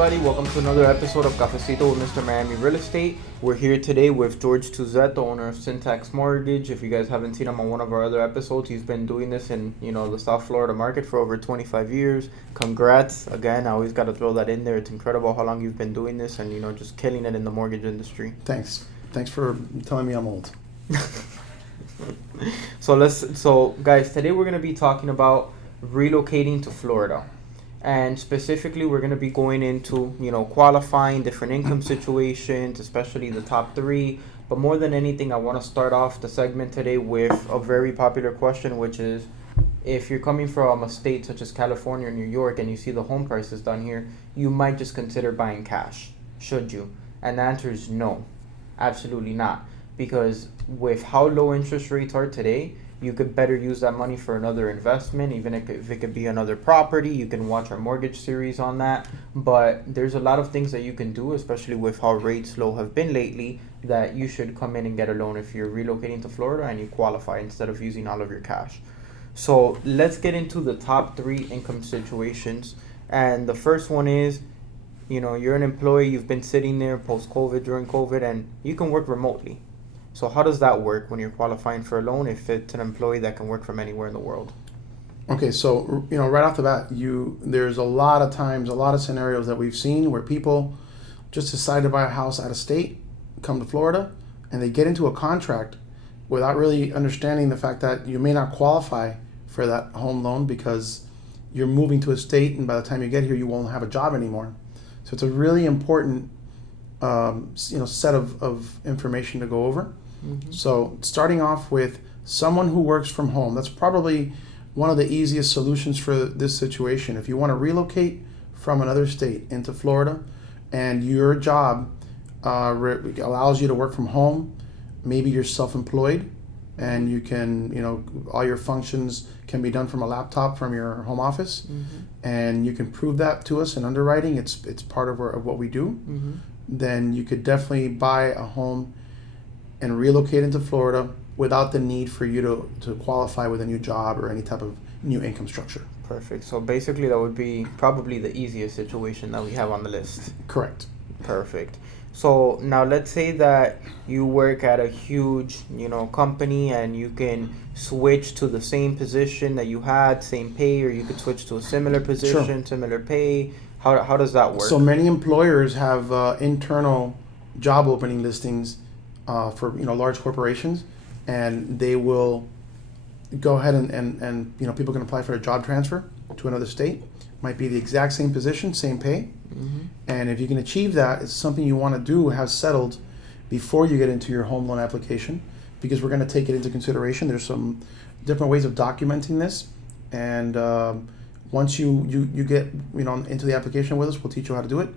everybody? Welcome to another episode of Cafecito with Mr. Miami Real Estate. We're here today with George Tuzet, the owner of Syntax Mortgage. If you guys haven't seen him on one of our other episodes, he's been doing this in, the South Florida market for over 25 years. Congrats. Again, I always got to throw that in there. It's incredible how long you've been doing this and, just killing it in the mortgage industry. Thanks for telling me I'm old. So guys, today we're going to be talking about relocating to Florida. And specifically, we're going to be going into, qualifying different income situations, especially the top three. But more than anything, I want to start off the segment today with a very popular question, which is, if you're coming from a state such as California or New York and you see the home prices down here, you might just consider buying cash. Should you? And the answer is no, absolutely not. Because with how low interest rates are today, you could better use that money for another investment, even if it could be another property. You can watch our mortgage series on that. But there's a lot of things that you can do, especially with how rates low have been lately, that you should come in and get a loan if you're relocating to Florida and you qualify instead of using all of your cash. So let's get into the top three income situations. And the first one is, you're an employee, you've been sitting there post-COVID, during COVID, and you can work remotely. So how does that work when you're qualifying for a loan if it's an employee that can work from anywhere in the world? Okay, so right off the bat, there's a lot of times, a lot of scenarios that we've seen where people just decide to buy a house out of state, come to Florida, and they get into a contract without really understanding the fact that you may not qualify for that home loan because you're moving to a state, and by the time you get here, you won't have a job anymore. So it's a really important set of information to go over. Mm-hmm. So starting off with someone who works from home, that's probably one of the easiest solutions for this situation. If you want to relocate from another state into Florida and your job allows you to work from home, maybe you're self-employed and you can, all your functions can be done from a laptop from your home office, mm-hmm. and you can prove that to us in underwriting. It's part of what we do. Mm-hmm. Then you could definitely buy a home and relocate into Florida without the need for you to qualify with a new job or any type of new income structure. Perfect. So basically that would be probably the easiest situation that we have on the list. Correct. Perfect. So now let's say that you work at a huge, company and you can switch to the same position that you had, same pay, or you could switch to a similar position, sure. Similar pay. How does that work? So many employers have internal job opening listings for large corporations, and they will go ahead and people can apply for a job transfer to another state. Might be the exact same position, same pay, mm-hmm. and if you can achieve that, it's something you want to do, have settled before you get into your home loan application, because we're going to take it into consideration. There's some different ways of documenting this, and once you get into the application with us, we'll teach you how to do it.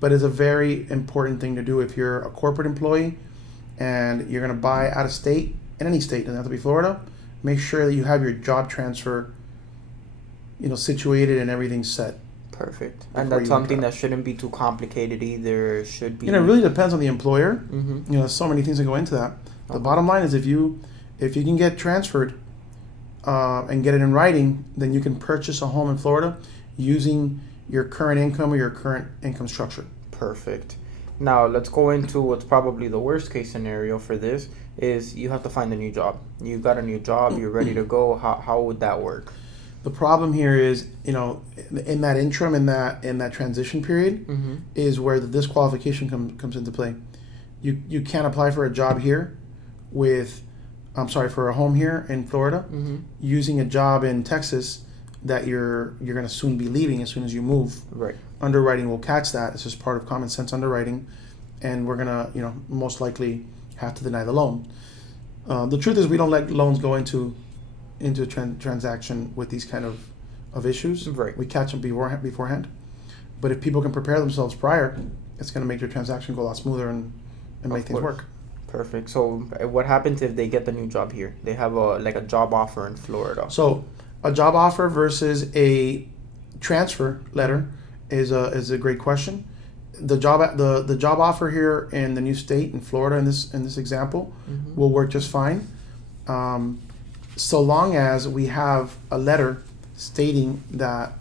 But it's a very important thing to do if you're a corporate employee and you're going to buy out of state, in any state, doesn't have to be Florida. Make sure that you have your job transfer, situated and everything set. Perfect. And that's something that shouldn't be too complicated either. It should be. It really depends on the employer. Mm-hmm. There's so many things that go into that. The bottom line is if you can get transferred and get it in writing, then you can purchase a home in Florida using your current income or your current income structure. Perfect. Now let's go into what's probably the worst case scenario for this is you have to find a new job. You got a new job, you're ready to go. How would that work? The problem here is, in that interim, in that transition period, mm-hmm. is where the disqualification comes into play. You can't apply for a job here for a home here in Florida, mm-hmm. using a job in Texas that you're going to soon be leaving as soon as you move. Right. Underwriting will catch that. It's just part of common sense underwriting, and we're going to, most likely have to deny the loan. The truth is we don't let loans go into a transaction with these kind of issues. Right. We catch them beforehand. But if people can prepare themselves prior, it's going to make your transaction go a lot smoother and make things work. Perfect. So what happens if they get the new job here? They have a job offer in Florida. So a job offer versus a transfer letter is a great question. The job offer here in the new state in Florida in this example, mm-hmm. will work just fine, so long as we have a letter stating that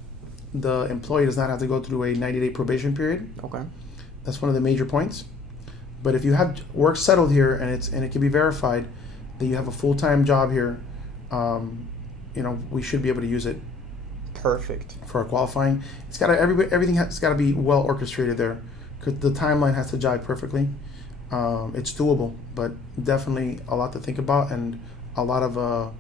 the employee does not have to go through a 90-day probation period. Okay. That's one of the major points. But if you have work settled here and it can be verified that you have a full-time job here, we should be able to use it. Perfect. For our qualifying. It's got everything has got to be well orchestrated there, because the timeline has to jive perfectly. It's doable, but definitely a lot to think about and a lot of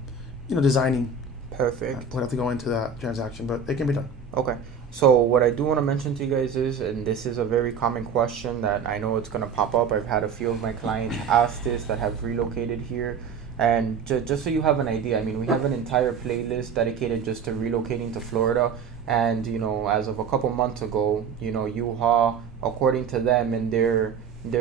designing. Perfect. We'll have to go into that transaction, but it can be done. Okay. So what I do want to mention to you guys is, and this is a very common question that I know it's going to pop up. I've had a few of my clients ask this that have relocated here. And just so you have an idea, I mean, we have an entire playlist dedicated just to relocating to Florida. And, as of a couple months ago, U-Haul, according to them and their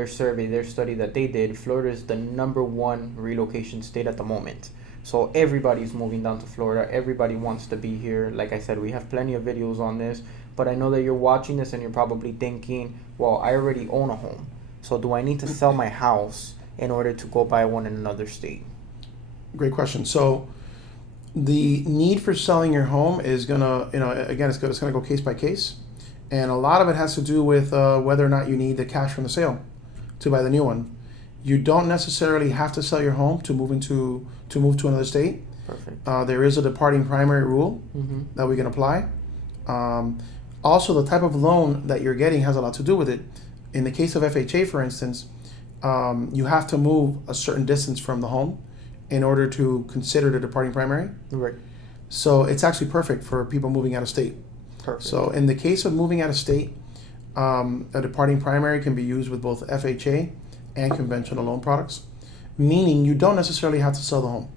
survey, their study that they did, Florida is the #1 relocation state at the moment. So everybody's moving down to Florida. Everybody wants to be here. Like I said, we have plenty of videos on this. But I know that you're watching this and you're probably thinking, well, I already own a home. So do I need to sell my house in order to go buy one in another state? Great question. So the need for selling your home is gonna, again, it's gonna go case by case, and a lot of it has to do with whether or not you need the cash from the sale to buy the new one. You don't necessarily have to sell your home to move to another state. Perfect. There is a departing primary rule that we can apply. Also, the type of loan that you're getting has a lot to do with it. In the case of FHA, for instance, you have to move a certain distance from the home in order to consider the departing primary. Right. So it's actually perfect for people moving out of state. Perfect. So in the case of moving out of state, a departing primary can be used with both FHA and conventional loan products, meaning you don't necessarily have to sell the home.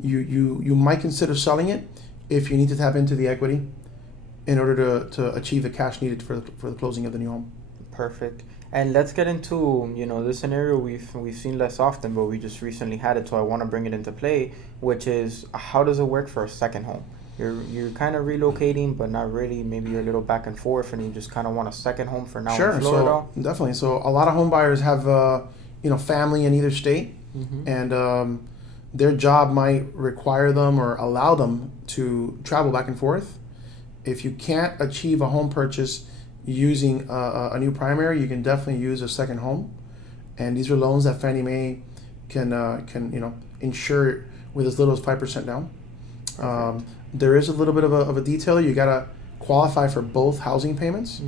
You might consider selling it if you need to tap into the equity in order to achieve the cash needed for the closing of the new home. Perfect. And let's get into, this scenario we've seen less often, but we just recently had it, so I want to bring it into play, which is, how does it work for a second home? You're kind of relocating, but not really. Maybe you're a little back and forth, and you just kind of want a second home for now in Florida. So definitely. So a lot of home buyers have family in either state, and their job might require them or allow them to travel back and forth. If you can't achieve a home purchase using a new primary, you can definitely use a second home, and these are loans that Fannie Mae can insure with as little as 5% down. There is a little bit of a detailer. You gotta qualify for both housing payments.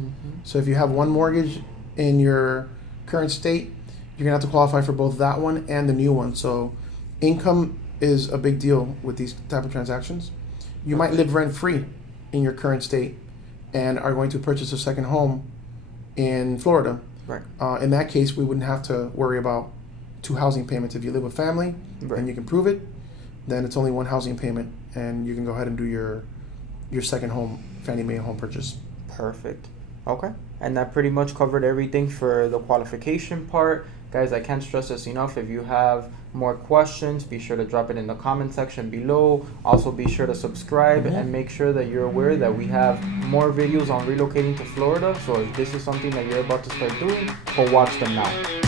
So if you have one mortgage in your current state, you're gonna have to qualify for both that one and the new one. So income is a big deal with these type of transactions. You might live rent free in your current state and are going to purchase a second home in Florida. Right. In that case, we wouldn't have to worry about two housing payments. If you live with family and you can prove it, then it's only one housing payment, and you can go ahead and do your second home, Fannie Mae home purchase. Perfect. Okay. And that pretty much covered everything for the qualification part. Guys, I can't stress this enough. If you have more questions, be sure to drop it in the comment section below. Also, be sure to subscribe and make sure that you're aware that we have more videos on relocating to Florida. So if this is something that you're about to start doing, go watch them now.